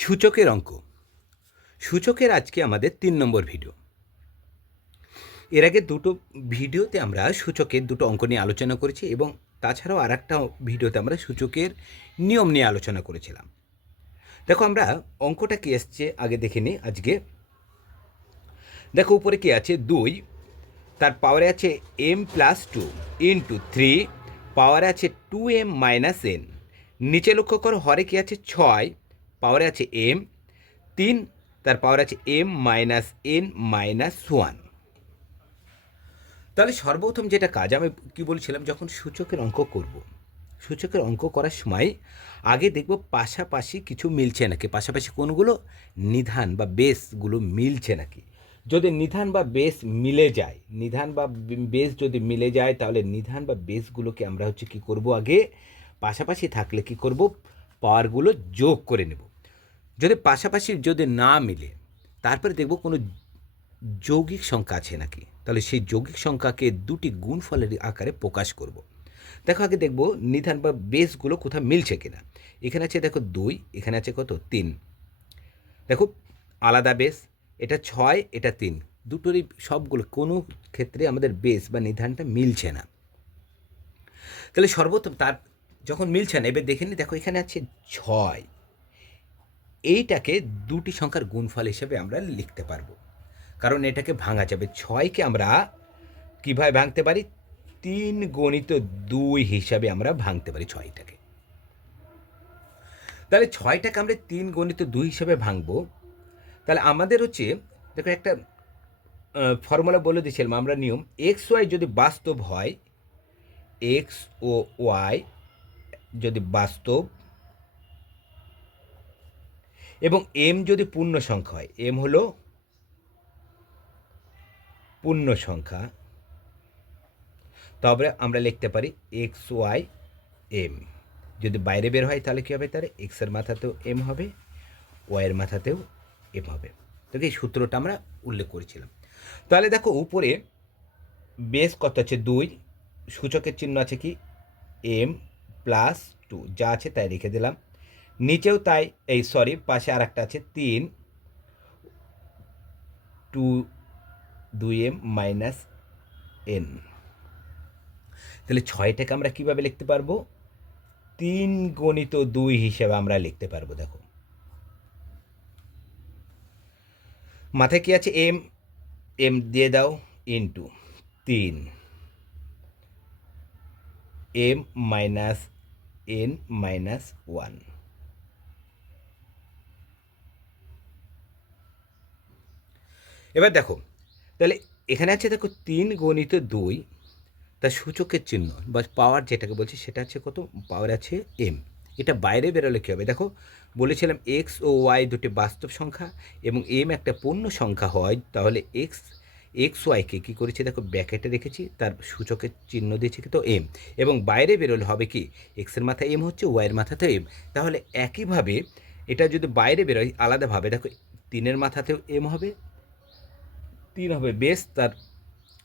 সূচকের অঙ্ক। সূচকের আজকে আমাদের তিন নম্বর ভিডিও এর আগে দুটো ভিডিওতে আমরা সূচকের দুটো অঙ্ক নিয়ে আলোচনা করেছি এবং তাছাড়াও আর একটা ভিডিওতে আমরা সূচকের নিয়ম নিয়ে আলোচনা করেছিলাম। দেখো আমরা অঙ্কটা কী এসছে আগে দেখে নিই আজকে। দেখো উপরে কি আছে? দুই, তার পাওয়ারে আছে M plus two into three পাওয়ারে আছে টু এম মাইনাস এন নিচে লক্ষ্য করো হরে কি আছে? ছয় পাওয়ারে আছে এম, তিন, তার পাওয়ার আছে M minus N minus one. তাহলে সর্বপ্রথম যেটা কাজ, আমি কি বলছিলাম, যখন সূচকের অঙ্ক করব, সূচকের অঙ্ক করার সময় আগে দেখব পাশাপাশি কিছু মিলছে নাকি, পাশাপাশি কোনগুলো? নিধান বা বেসগুলো মিলছে নাকি। যদি নিধান বা বেস মিলে যায়, নিধান বা বেস যদি মিলে যায়, তাহলে নিধান বা বেসগুলোকে আমরা হচ্ছে কি করব আগে? পাশাপাশি থাকলে কি করব? পাওয়ারগুলো যোগ করে নেব। যদি পাশাপাশি যদি না মিলে, তারপরে দেখব কোনো যৌগিক সংখ্যা আছে নাকি। তাহলে সেই যৌগিক সংখ্যাকে দুটি গুণফলের আকারে প্রকাশ করব। দেখো আগে দেখব নিধান বা বেসগুলো কোথাও মিলছে কিনা। এখানে আছে দেখো দুই, এখানে আছে কত? তিন। দেখো, আলাদা বেস, এটা ছয়, এটা তিন। দুটোরই সবগুলো কোনো ক্ষেত্রে আমাদের বেস বা নিধানটা মিলছে না। তাহলে সর্বোত্তম তার যখন মিলছে না, এবার দেখে নি, দেখো এখানে আছে ছয়। এইটাকে দুটি সংখ্যার গুণফল হিসেবে আমরা লিখতে পারব। কারণ এটাকে ভাঙা যাবে। ছয়কে আমরা কীভাবে ভাঙতে পারি? তিন গণিত দুই হিসাবে আমরা ভাঙতে পারি ছয়টাকে। তাহলে ছয়টাকে আমরা তিন গণিত দুই হিসাবে ভাঙবো। তাহলে আমাদের হচ্ছে, দেখো একটা ফর্মুলা বলে দিয়েছিলাম আমরা নিয়ম এক্স ওয়াই যদি বাস্তব হয় এক্স ও ওয়াই যদি বাস্তব এবং এম যদি পূর্ণ সংখ্যা হয় এম হলো পূর্ণ সংখ্যা। তবে আমরা লিখতে পারি এক্স ওয়াই এম যদি বাইরে বের হয় তাহলে কী হবে? তাহলে এক্সের মাথাতেও এম হবে ওয়াইয়ের মাথাতেও এম হবে। তো এই সূত্রটা আমরা উল্লেখ করেছিলাম। তাহলে দেখো উপরে বেস কত আছে? দুই। সূচকের চিহ্ন আছে কি? এম প্লাস টু যা আছে তাই রেখে দিলাম। নিচেও তাই, এই সরি পাশে আর একটা আছে, তিন টু দুই এম মাইনাস এন তাহলে ছয়টাকে আমরা কীভাবে লিখতে পারব? তিন গণিত দুই হিসেবে আমরা লিখতে পারব, দেখো। মাথায় কি আছে? এম এম দিয়ে দাও ইন্টু তিন M minus N minus one এবার দেখো, তাহলে এখানে আছে দেখো তিন গণিত দুই তার সূচকের চিহ্ন বা পাওয়ার যেটাকে বলছি সেটা হচ্ছে কত? পাওয়ার আছে এম এটা বাইরে বেরোলে কী হবে? দেখো, বলেছিলাম এক্স ও ওয়াই দুটি বাস্তব সংখ্যা এবং এম একটা পূর্ণ সংখ্যা হয়, তাহলে এক্স এক্স ওয়াইকে কী করেছি? দেখো ব্যাকেটে রেখেছি, তার সূচকের চিহ্ন দিয়েছি তো এম এবং বাইরে বেরোলে হবে কি? এক্সের মাথায় এম হচ্ছে ওয়াইয়ের মাথাতে এম তাহলে একইভাবে এটা যদি বাইরে বেরোয়, আলাদাভাবে দেখো, তিনের মাথাতেও এম হবে তিন হবে বেস তার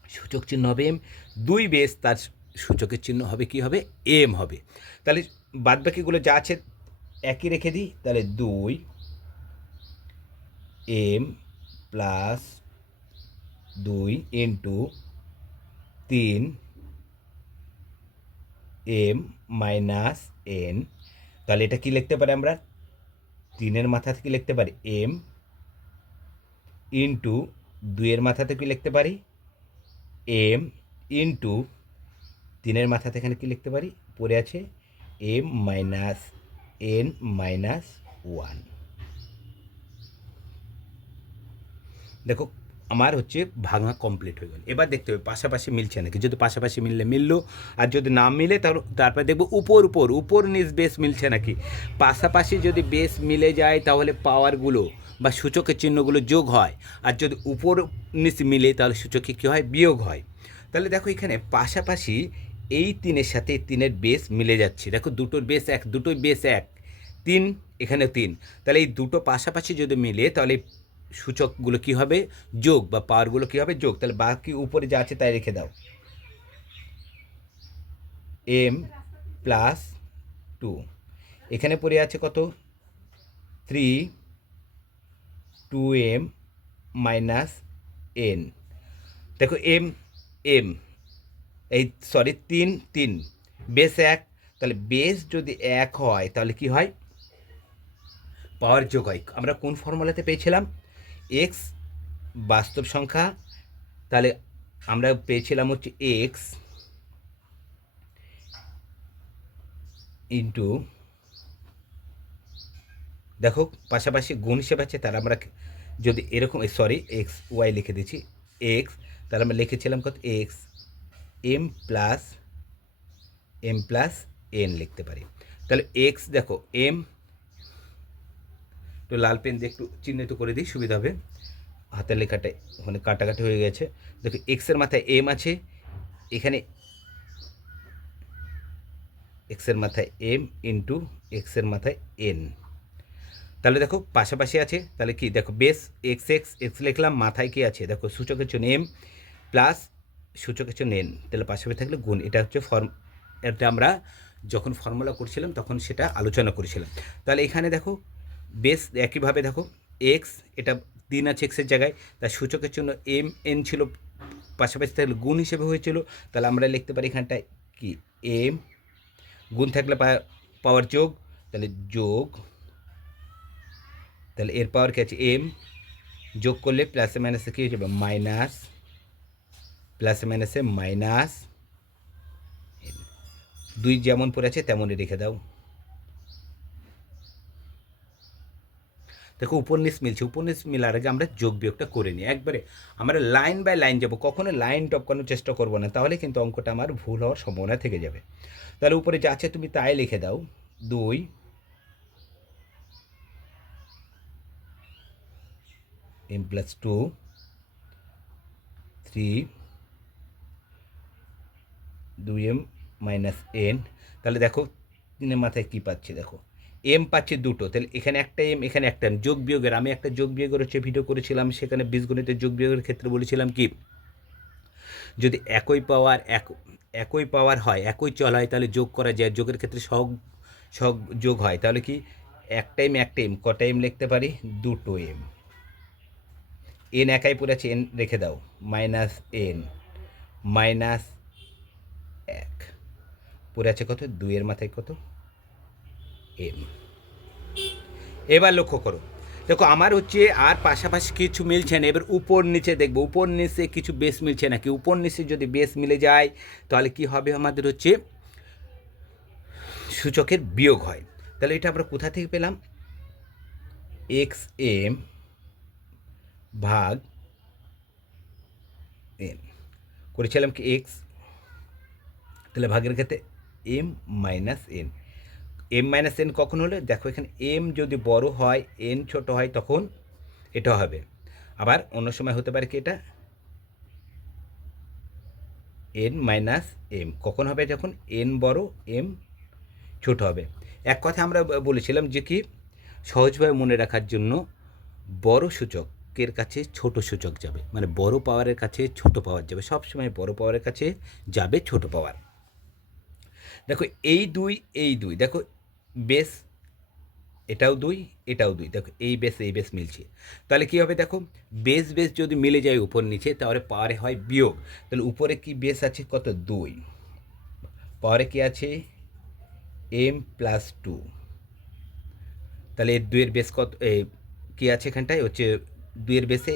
সূচক চিহ্ন হবে এম। দুই বেস তার সূচকের চিহ্ন হবে কি হবে? এম হবে। তাহলে বাদবাকিগুলো যা আছে একই রেখে দিই। তাহলে দুই, এম প্লাস দুই ইন্টু তিন, এম মাইনাস এন। তাহলে এটা কি লিখতে পারি আমরা? তিনের মাথা থেকে লিখতে পারি এম ইন্টু দুইয়ের মাথাতে কি লিখতে পারি? এম ইন্টু তিনের মাথাতে এখানে কি লিখতে পারি? পড়ে আছে M minus N minus one দেখো আমার হচ্ছে ভাঙা কমপ্লিট হয়ে গেল। এবার দেখতে হবে, পাশাপাশি মিলছে নাকি? যদি পাশাপাশি মিললে মিললো, আর যদি না মিলে, তাহলে তারপরে দেখব উপর উপর উপর নিচ বেস মিলছে নাকি? পাশাপাশি যদি বেস মিলে যায়, তাহলে পাওয়ারগুলো বা সূচকের চিহ্নগুলো যোগ হয়। আর যদি উপর নিচ মিলে, তাহলে সূচকে কী হয়? বিয়োগ হয়। তাহলে দেখো এখানে পাশাপাশি এই তিনের সাথে তিনের বেস মিলে যাচ্ছে। দেখো দুটোর বেস এক দুটোই বেস এক, তিন, এখানে তিন। তাহলে এই দুটো পাশাপাশি যদি মিলে, তাহলে সূচকগুলো কী হবে? যোগ বা পাওয়ারগুলো কী হবে? যোগ। তাহলে বাকি উপরে যা আছে তাই রেখে দাও। এম প্লাস টু এখানে পড়ে আছে কত? Three two M minus N দেখো এম এম এই সরি তিন তিন। বেস এক। তাহলে বেস যদি এক হয়, তাহলে কি হয়? পাওয়ার যোগ হয়। আমরা কোন ফর্মুলাতে পেয়েছিলাম? এক্স বাস্তব সংখ্যা, তাহলে আমরা পেয়েছিলাম হচ্ছে এক্স ইন্টু দেখো পাশাপাশি গুণ হিসেবে আছে, তাহলে আমরা যদি এরকম সরি এক্স ওয়াই লিখে দিচ্ছি এক্স তাহলে আমরা লিখেছিলাম কত X M plus M plus N লিখতে পারি। তাহলে এক্স দেখো এম একটু লাল পেন দিয়ে একটু চিহ্নিত করে দিই, সুবিধা হবে। হাতের লেখাটা ওখানে কাটাকাটি হয়ে গেছে। দেখো এক্সের মাথায় এম আছে, এখানে এক্সের মাথায় এম ইন্টু এক্সের মাথায় এন তাহলে দেখো, পাশাপাশি আছে, তাহলে কি? দেখো বেস এক্স এক্স এক্স লিখলাম, মাথায় কি আছে? দেখো, সূচকের জন্য এম প্লাস সূচকের জন্য এন তাহলে পাশাপাশি থাকলে গুণ, এটা হচ্ছে ফর্ম এটা আমরা যখন ফর্মুলা করছিলাম, তখন সেটা আলোচনা করেছিলাম। তাহলে এখানে দেখো বেস একইভাবে দেখো এক্স এটা তিন আছে এক্সের জায়গায়, তার সূচকের জন্য এম এন ছিল, পাশাপাশি থাকলে গুণ হিসেবে হয়েছিল, তাহলে আমরা লিখতে পারি এখানটায় কি? এম গুণ থাকলে পাওয়ার যোগ, তাহলে যোগ, তাহলে এর পাওয়ার কি আছে? এম যোগ করলে প্লাসে মাইনাসে কী হয়ে যাবে? মাইনাস প্লাসে মাইনাসে মাইনাস দুই যেমন পড়ে আছে তেমনই রেখে দাও। দেখো উপন্যাস মিলছে, উপন্যাস মিলার আগে আমরা যোগ বিয়োগটা করে নিই। একবারে আমরা লাইন বাই লাইন যাব, কখনো লাইন টপকানোর চেষ্টা করব না, তাহলে কিন্তু অঙ্কটা আমার ভুল হওয়ার সম্ভাবনা থেকে যাবে। তাহলে উপরে যা আছে তুমি তাই লিখে দাও, দুই, এম প্লাস টু, থ্রি, দুই এম মাইনাস এন। তাহলে দেখো তিনের মাথায় কী পাচ্ছি দেখো এম পাচ্ছে দুটো। তাহলে এখানে একটা এম এখানে একটা এম যোগ বিয়োগের, আমি একটা যোগ বিয়োগের হচ্ছে ভিডিও করেছিলাম, সেখানে বীজগণিতের যোগ বিয়োগের ক্ষেত্রে বলেছিলাম কি? যদি একই পাওয়ার এক, একই পাওয়ার হয়, একই চল হয়, তাহলে যোগ করা যায়। যোগের ক্ষেত্রে সহগ সহগ যোগ হয়। তাহলে কি? এক টাইম একটা এম কটা এম লিখতে পারি? দুটো এম এন একাই পড়ে আছে এন রেখে দাও। মাইনাস এন মাইনাস এক। পড়ে আছে কত? দুইয়ের মাথায় কত? এম। এবার লক্ষ্য করো। দেখো, আমার হচ্ছে আর পাশাপাশি কিছু মিলছে না। এবার উপর নিচে দেখব। উপর নিচে কিছু বেশ মিলছে নাকি? উপর নিচে যদি বেশ মিলে যায়, তাহলে কি হবে আমাদের হচ্ছে সূচকের বিয়োগ হয়। তাহলে এটা আমরা কোথা থেকে পেলাম? এক্স এম ভাগ এন করেছিলাম কি? এক্স, তাহলে ভাগের ক্ষেত্রে M minus N. M minus N কখন হলে? দেখো, এখানে এম যদি বড় হয় এন ছোট হয়, তখন এটা হবে। আবার অন্য সময় হতে পারে কি এটা? এন মাইনাস এম কখন হবে? যখন এন বড় এম ছোট হবে। এক কথা আমরা বলেছিলাম যে কি? সহজভাবে মনে রাখার জন্য বড় সূচকের কাছে ছোট সূচক যাবে। মানে বড় পাওয়ারের কাছে ছোট পাওয়ার যাবে। সবসময় বড় পাওয়ারের কাছে যাবে ছোট পাওয়ার। দেখো, এই দুই এই দুই। দেখো বেস, এটাও দুই এটাও দুই। দেখো, এই বেস এই বেস মিলছে। তাহলে কী হবে দেখো? বেস বেস যদি মিলে যায় উপর নিচে, তাহলে পাওয়ারে হয় বিয়োগ। তাহলে উপরে কি বেস আছে? কত? দুই। পাওয়ারে কি আছে? M plus two. তাহলে এর দুইয়ের বেস কত? কী আছে এখানটায়? হচ্ছে দুইয়ের বেসে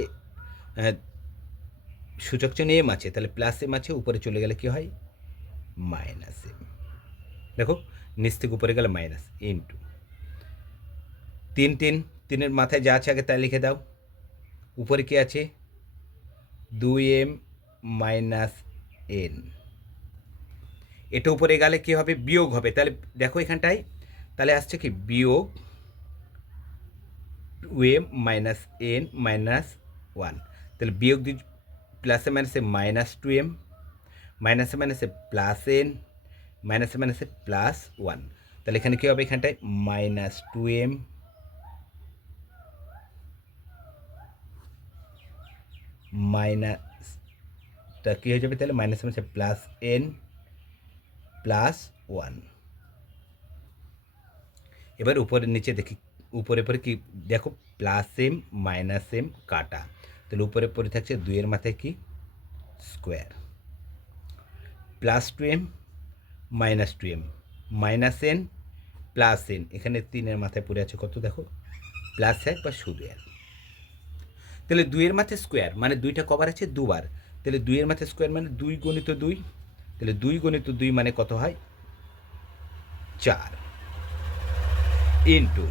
সূচক চিহ্ন এম আছে। তাহলে প্লাস এম আছে, উপরে চলে গেলে কি হয়? Minus M. দেখো নিচ থেকে উপরে গেলে মাইনাস ইন্টু। তিন তিন, তিনের মাথায় যা আছে আগে তাই লিখে দাও। উপরে কি আছে? দুই এম মাইনাস এন। এটা উপরে গেলে কি হবে? বিয়োগ হবে। তাহলে দেখো এখানটায়, তাহলে আসছে কি? বিয়োগ two M minus N minus one. তাহলে বিয়োগ প্লাসে মাইনাসে মাইনাস টু এম, মাইনাসে মাইনাসে প্লাস এন মাইনাসে মাইনাসে প্লাস ওয়ান তাহলে এখানে কী হবে? এখানটায় মাইনাস টু এম মাইনাসটা কী হয়ে যাবে? তাহলে মাইনাসে মাইনাসে প্লাস এন প্লাস ওয়ান এবার উপরে নিচে দেখি, উপরে পরে কি, দেখো প্লাস এম মাইনাস এম কাটা। তাহলে উপরে পরে থাকছে দুইয়ের মাথায় কি? Square plus two M minus two M, minus N plus N. এখানে তিনের মাথায় পড়ে আছে কত দেখো? প্লাস এক বা শুধু এক। তাহলে দুইয়ের মাথায় স্কোয়ার মানে দুইটা কভার আছে দুবার। তাহলে দুইয়ের মাথায় স্কোয়ার মানে দুই গণিত দুই। তাহলে দুই গণিত দুই মানে কত হয়? চার। ইন্টু।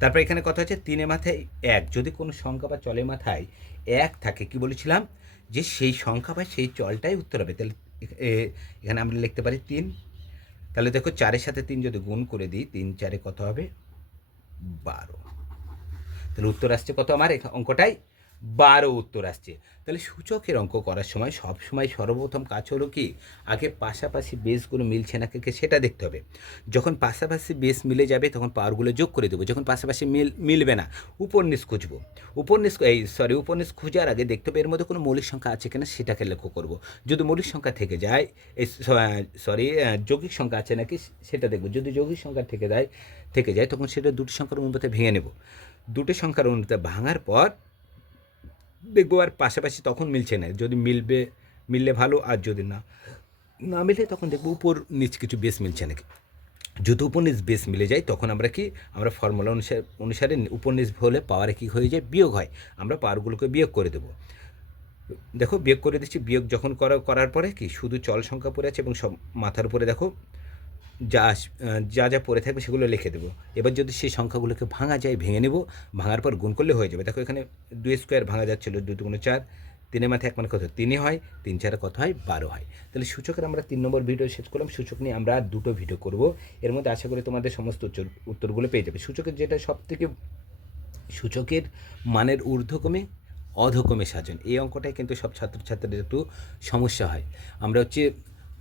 তারপর এখানে কথা হচ্ছে তিনের মাথায় এক। যদি কোনো সংখ্যা বা চলের মাথায় এক থাকে, কি বলেছিলাম? যে সেই সংখ্যা বা সেই চলটাই উত্তর হবে। তাহলে এখানে আমরা লিখতে পারি তিন। তাহলে দেখো চারের সাথে তিন যদি গুণ করে দিই, তিন চারে কত হবে? বারো। তাহলে উত্তর আসছে কত আমার? অঙ্কটাই বারো উত্তর আসছে। তাহলে সূচকের অঙ্ক করার সময় সব সময় সর্বপ্রথম কাজ হলো কি? আগে পাশাপাশি বেসগুলো মিলছে না, কে সেটা দেখতে হবে। যখন পাশাপাশি বেস মিলে যাবে, তখন পাওয়ারগুলো যোগ করে দেবো। যখন পাশাপাশি মিল, মিলবে না, উপন্যাস খুঁজবো। উপন্যাস, এই সরি উপন্যাস খোঁজার আগে দেখতে হবে এর মধ্যে কোনো মৌলিক সংখ্যা আছে কিনা, সেটাকে লক্ষ্য করব। যদি মৌলিক সংখ্যা থেকে যায়, এই সরি যৌগিক সংখ্যা আছে নাকি, সেটা দেখব। যদি যৌগিক সংখ্যা থেকে যায় থেকে যায়, তখন সেটা দুটি সংখ্যার অনুপাতে ভেঙে নেব। দুটো সংখ্যার অনুপাতে ভাঙার পর দেখব আর পাশাপাশি তখন মিলছে না। যদি মিলবে, মিললে ভালো, আর যদি না না মিলে তখন দেখব উপর নিচ কিছু বেশ মিলছে নাকি। যদি উপনিষ বেশ মিলে যায়, তখন আমরা কি, আমরা ফর্মুলা অনুসারে অনুসারে উপনিষ হলে পাওয়ারে কি হয়ে যায়? বিয়োগ হয়। আমরা পাওয়ারগুলোকে বিয়োগ করে দেবো। দেখো বিয়োগ করে দিচ্ছি। বিয়োগ যখন করা, করার পরে কি, শুধু চল সংখ্যা পড়ে আছে এবং সব মাথার উপরে দেখো যা যা যা পড়ে থাকবে সেগুলো লিখে দেবো। এবার যদি সেই সংখ্যাগুলোকে ভাঙা যায়, ভেঙে নেব, ভাঙার পর গুণ করলে হয়ে যাবে। দেখো এখানে দুই স্কোয়ার ভাঙা যাচ্ছিল, দুই দুগুণ চার। তিনের মাথায় এক মানে কত? তিনই হয়, তিন চারে কত হয়? বারো হয়। তাহলে সূচকের আমরা তিন নম্বর ভিডিও শেষ করলাম। সূচক নিয়ে আমরা দুটো ভিডিও করব। এর মধ্যে আশা করি তোমাদের সমস্ত উত্তর, উত্তরগুলো পেয়ে যাবে। সূচকের যেটা সব থেকে সূচকের মানের ঊর্ধ্বক্রমে অধকমে সাজন। এই অঙ্কটাই কিন্তু সব ছাত্রছাত্রীদের একটু সমস্যা হয়। আমরা হচ্ছে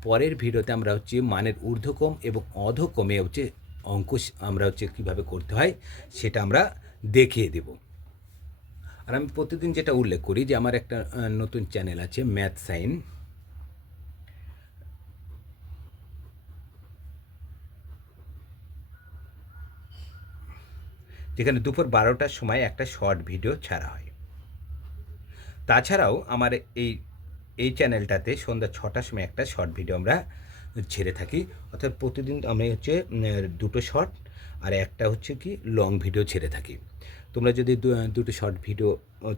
পরের ভিডিওতে আমরা হচ্ছে মানের ঊর্ধ্বক্রম এবং অধক্রমে হচ্ছে অঙ্ক আমরা হচ্ছে কীভাবে করতে হয় সেটা আমরা দেখিয়ে দেব। আর আমি প্রতিদিন যেটা উল্লেখ করি যে আমার একটা নতুন চ্যানেল আছে ম্যাথ সাইন। যেখানে দুপুর বারোটার সময় একটা শর্ট ভিডিও ছাড়া হয়। তাছাড়াও আমার এই এই চ্যানেলটাতে সন্ধ্যা ছটার সময় একটা শর্ট ভিডিও আমরা ছেড়ে থাকি। অর্থাৎ প্রতিদিন আমি হচ্ছে দুটো শর্ট আর একটা হচ্ছে কি লং ভিডিও ছেড়ে থাকি। তোমরা যদি দুটো শর্ট ভিডিও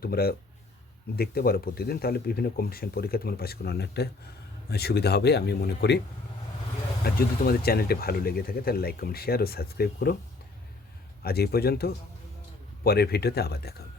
তোমরা দেখতে পারো প্রতিদিন, তাহলে বিভিন্ন কম্পিটিশন পরীক্ষা তোমার পাশ করার অনেকটা সুবিধা হবে আমি মনে করি। আর যদি তোমাদের চ্যানেলটি ভালো লেগে থাকে, তাহলে লাইক কমেন্ট শেয়ার ও সাবস্ক্রাইব করো। আজ এই পর্যন্ত, পরের ভিডিওতে আবার দেখা হবে।